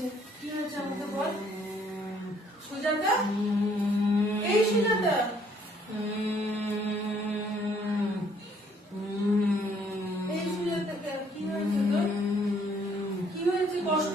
হয়েছে? কি হয়েছে আমাকে বল সুজাতা। এই সুজাতা, এই সুজাতা, কি হয়েছে তোর? কি হয়েছে? কষ্ট